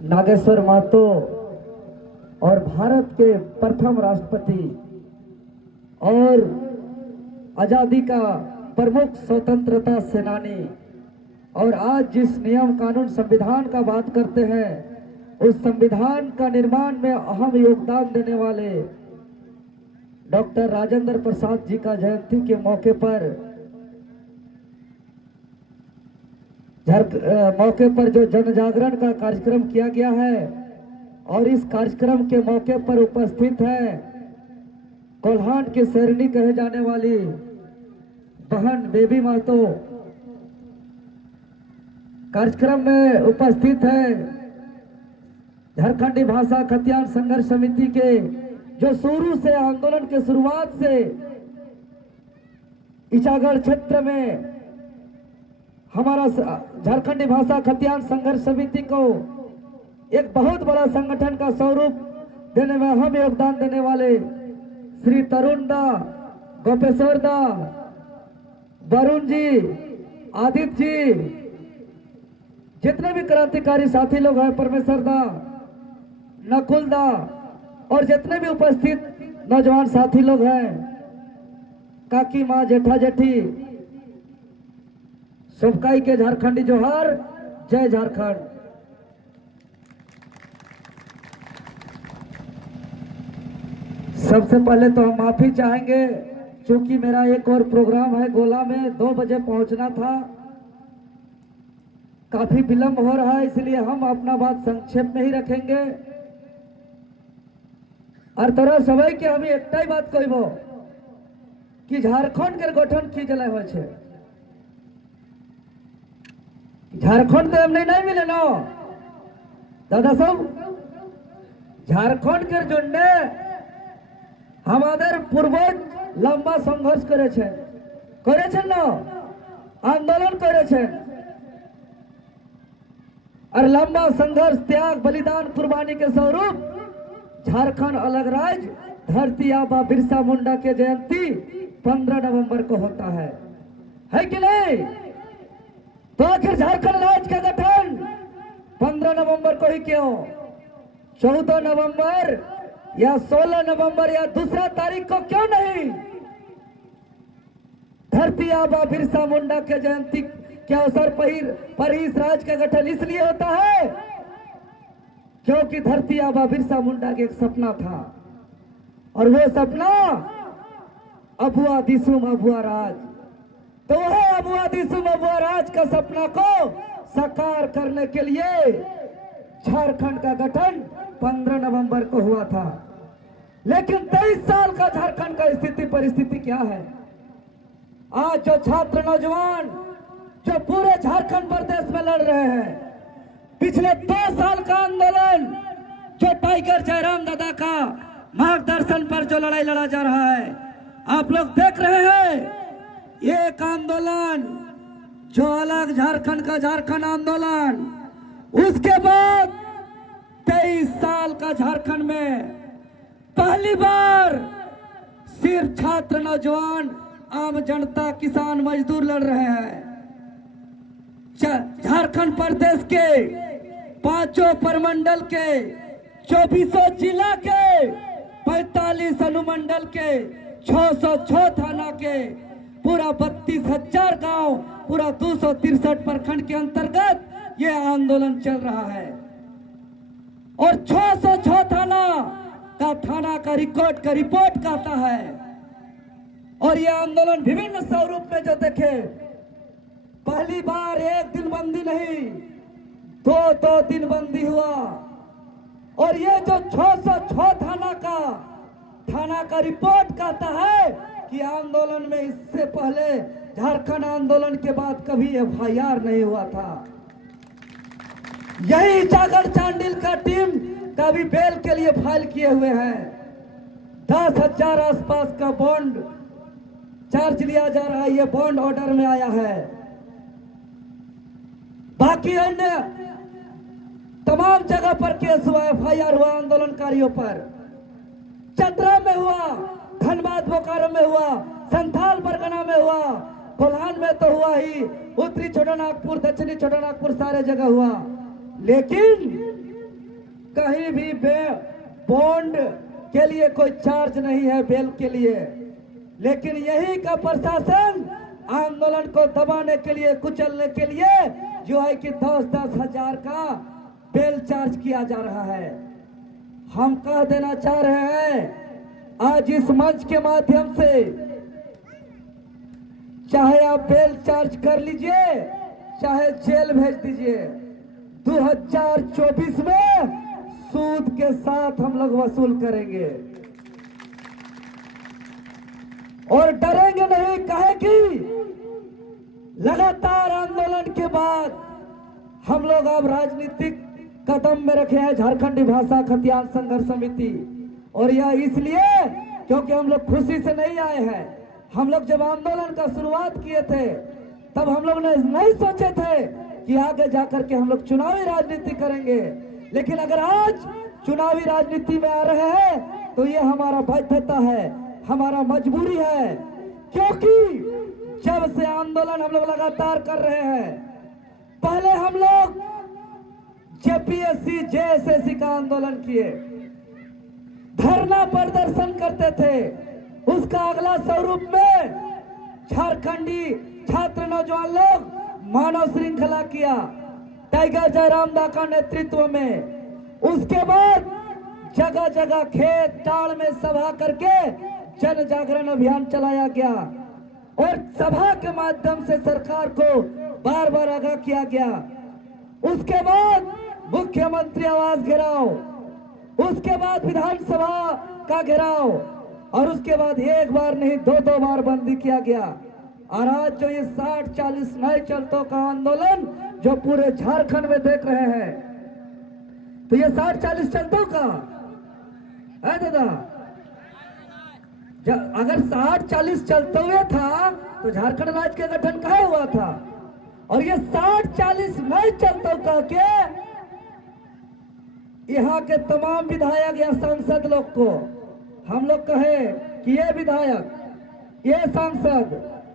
नागेश्वर महतो और भारत के प्रथम राष्ट्रपति और आजादी का प्रमुख स्वतंत्रता सेनानी, और आज जिस नियम कानून संविधान का बात करते हैं, उस संविधान का निर्माण में अहम योगदान देने वाले डॉक्टर राजेंद्र प्रसाद जी का जयंती के मौके पर जो जन जागरण का कार्यक्रम किया गया है, और इस कार्यक्रम के मौके पर उपस्थित है कोल्हान की शेरनी कहे जाने वाली बहन बेबी महतो। कार्यक्रम में उपस्थित है झारखंडी भाषा खतियान संघर्ष समिति के, जो शुरू से आंदोलन के शुरुआत से इचागढ़ क्षेत्र में हमारा झारखंडी भाषा खतियान संघर्ष समिति को एक बहुत बड़ा संगठन का स्वरूप देने में अहम योगदान देने वाले श्री तरुण दा, गोपेश्वर दा, वरुण जी, आदित्य जी, जितने भी क्रांतिकारी साथी लोग हैं, परमेश्वर दा, नकुल दा, और जितने भी उपस्थित नौजवान साथी लोग हैं, काकी माँ, जेठा जेठी, सबकाई के झारखंडी जोहार, जय झारखंड। सबसे पहले तो हम माफी चाहेंगे, क्योंकि मेरा एक और प्रोग्राम है गोला में, 2 बजे पहुंचना था, काफी विलंब हो रहा है, इसलिए हम अपना बात संक्षेप में ही रखेंगे। और तोरा सबाई के हम एकटाई बात कहबो कि झारखंड के गठन की जला हो छे, झारखंड तो हमने नहीं मिले ना दादा सब, झारखंड के जुड़ने हमारे पूर्वज लंबा संघर्ष करे ना, आंदोलन करे, और लंबा संघर्ष, त्याग, बलिदान, कुर्बानी के स्वरूप झारखंड अलग राज्य, धरती आबा बिरसा मुंडा के जयंती 15 नवंबर को होता है कि नहीं? तो आखिर झारखंड राज्य का गठन 15 नवंबर को ही क्यों? 14 नवंबर या 16 नवंबर या दूसरा तारीख को क्यों नहीं? धरती आबा बिरसा मुंडा के जयंती के अवसर पर इस राज्य का गठन इसलिए होता है क्योंकि धरती आबा बिरसा मुंडा के एक सपना था, और वो सपना अबुआ दिसुम अबुआ राज। तो वह अबुआ दिसुम अबुआ राज का सपना को साकार करने के लिए झारखंड का गठन 15 नवंबर को हुआ था। लेकिन 23 साल का झारखंड का स्थिति परिस्थिति क्या है? आज जो छात्र नौजवान जो पूरे झारखंड प्रदेश में लड़ रहे हैं, पिछले 2 साल का आंदोलन जो टाइगर जयराम दादा का मार्गदर्शन पर जो लड़ाई लड़ा जा रहा है, आप लोग देख रहे हैं। एक आंदोलन जो अलग झारखंड का झारखंड आंदोलन, उसके बाद 23 साल का झारखंड में पहली बार सिर्फ छात्र, नौजवान, आम जनता, किसान, मजदूर लड़ रहे हैं। झारखंड प्रदेश के 5 प्रमंडल के, 24 जिला के, 45 अनुमंडल के, 606 थाना के, पूरा 32,000 गांव, पूरा 263 प्रखंड के अंतर्गत ये आंदोलन चल रहा है। और 606 थाना का रिपोर्ट कहता है। और ये आंदोलन विभिन्न स्वरूप में जो देखे, पहली बार 1 दिन बंदी नहीं, 2 दिन बंदी हुआ। और ये जो 606 थाना का रिपोर्ट कहता है कि आंदोलन में इससे पहले झारखंड आंदोलन के बाद कभी FIR नहीं हुआ था। यही इचागढ़ चांडिल का टीम का भी बेल के लिए फाइल किए हुए हैं। 10,000 आसपास का बॉन्ड चार्ज लिया जा रहा है, ये बॉन्ड ऑर्डर में आया है। बाकी अन्य तमाम जगह पर केस हुआ, FIR हुआ आंदोलनकारियों पर। चतरा में हुआ, धनबाद बोकारो में हुआ, संथाल परगना में हुआ, कोल्हान में तो हुआ ही, उत्तरी छोटा नागपुर, दक्षिणी छोटा नागपुर, सारे जगह हुआ। लेकिन कहीं भी बॉन्ड के लिए कोई चार्ज नहीं है बेल के लिए, लेकिन यही का प्रशासन आंदोलन को दबाने के लिए, कुचलने के लिए जो है कि 10-10 हजार का बेल चार्ज किया जा रहा है। हम कह देना चाह रहे हैं आज इस मंच के माध्यम से, चाहे आप बेल चार्ज कर लीजिए, चाहे जेल भेज दीजिए, 2024 में सूद के साथ हम लोग वसूल करेंगे और डरेंगे नहीं। कहे कि लगातार आंदोलन के बाद हम लोग अब राजनीतिक कदम में रखे हैं झारखंडी भाषा खतियान संघर्ष समिति, और यह इसलिए क्योंकि हम लोग खुशी से नहीं आए हैं। हम लोग जब आंदोलन का शुरुआत किए थे तब हम लोग ने नहीं सोचे थे कि आगे जाकर के हम लोग चुनावी राजनीति करेंगे, लेकिन अगर आज चुनावी राजनीति में आ रहे हैं तो ये हमारा बाध्यता है, हमारा मजबूरी है, क्योंकि जब से आंदोलन हम लोग लगातार कर रहे हैं, पहले हम लोग जेपीएससी जेएसएससी का आंदोलन किए, धरना प्रदर्शन करते थे, उसका अगला स्वरूप में झारखंडी छात्र नौजवान लोग मानव श्रृंखला किया टाइगर जयराम दा का नेतृत्व में। उसके बाद जगह जगह खेत टाड़ में सभा करके जन जागरण अभियान चलाया गया और सभा के माध्यम से सरकार को बार बार आगाह किया गया। उसके बाद मुख्यमंत्री आवास घेराव, उसके बाद विधानसभा का घेराव, और उसके बाद एक बार नहीं 2-2 बार बंदी किया गया। और आज जो ये 60-40 नए चलतों का आंदोलन जो पूरे झारखंड में देख रहे हैं, तो ये 60-40 चलतों का है दादा। अगर 60-40 चलते हुए था तो झारखंड राज्य का गठन कहाँ हुआ था? और ये 60-40 नए चलतों का के यहाँ के तमाम विधायक या सांसद लोग को हम लोग कहे कि ये विधायक, ये सांसद,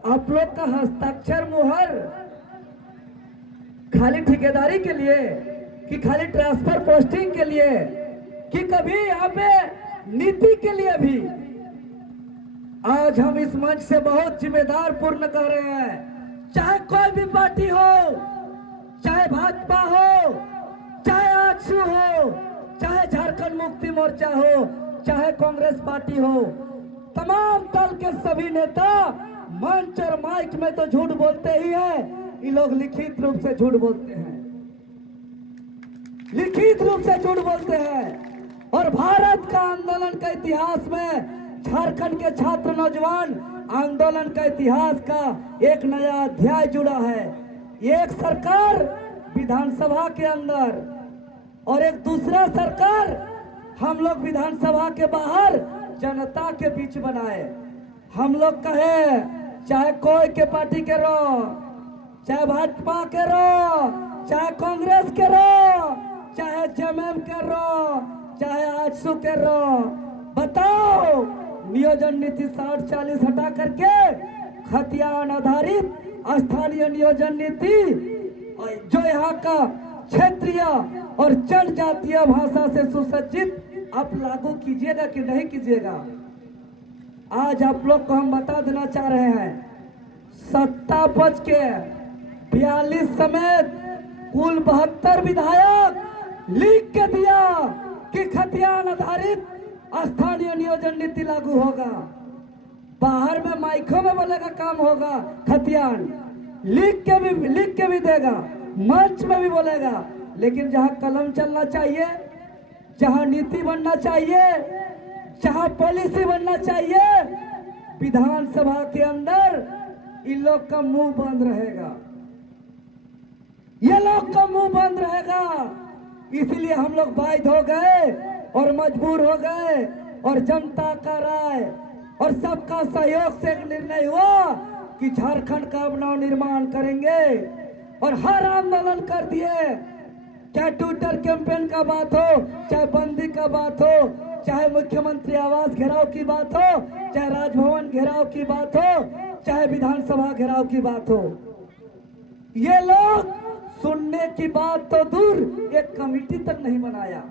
आप लोग का हस्ताक्षर मुहर खाली ठेकेदारी के लिए कि खाली ट्रांसफर पोस्टिंग के लिए कि कभी यहाँ पे नीति के लिए भी? आज हम इस मंच से बहुत जिम्मेदार पूर्ण कर रहे हैं, चाहे कोई भी पार्टी हो, चाहे भाजपा हो, चाहे आजसू हो, चाहे झारखंड मुक्ति मोर्चा हो, चाहे कांग्रेस पार्टी हो, तमाम दल के सभी नेता मंच और माइक में तो झूठ बोलते ही हैं, ये लोग लिखित रूप से झूठ बोलते हैं, लिखित रूप से झूठ बोलते हैं। और भारत का आंदोलन का इतिहास में झारखंड के छात्र नौजवान आंदोलन का इतिहास का एक नया अध्याय जुड़ा है। एक सरकार विधानसभा के अंदर और एक दूसरा सरकार हम लोग विधानसभा के बाहर जनता के बीच बनाए। हम लोग कहे चाहे कोई के पार्टी के रहो, चाहे भाजपा के रहो, चाहे कांग्रेस के रहो, चाहे जेएमएम के रहो, चाहे आजसू के रहो, बताओ नियोजन नीति 60-40 हटा करके खतियान आधारित स्थानीय नियोजन नीति जो यहाँ का क्षेत्रीय और जनजातीय भाषा से सुसज्जित आप लागू कीजिएगा कि नहीं कीजिएगा? आज आप लोग को हम बता देना चाह रहे हैं, सत्ता पक्ष के 42 समेत कुल 72 विधायक लिख के दिया कि खतियान आधारित स्थानीय नियोजन नीति लागू होगा। बाहर में माइकों में बोलेगा काम होगा, खतियान लिख के भी देगा, मंच में भी बोलेगा, लेकिन जहां कलम चलना चाहिए, जहां नीति बनना चाहिए, जहां पॉलिसी बनना चाहिए, विधानसभा के अंदर इन लोग का मुंह बंद रहेगा, ये लोग का मुंह बंद रहेगा। इसलिए हम लोग बाध्य हो गए और मजबूर हो गए और जनता का राय और सबका सहयोग से एक निर्णय हुआ कि झारखंड का अब नवनिर्माण करेंगे और हर आंदोलन कर दिए। चाहे ट्विटर कैंपेन का बात हो, चाहे बंदी का बात हो, चाहे मुख्यमंत्री आवास घेराव की बात हो, चाहे राजभवन घेराव की बात हो, चाहे विधानसभा घेराव की बात हो, ये लोग सुनने की बात तो दूर एक कमेटी तक नहीं बनाया।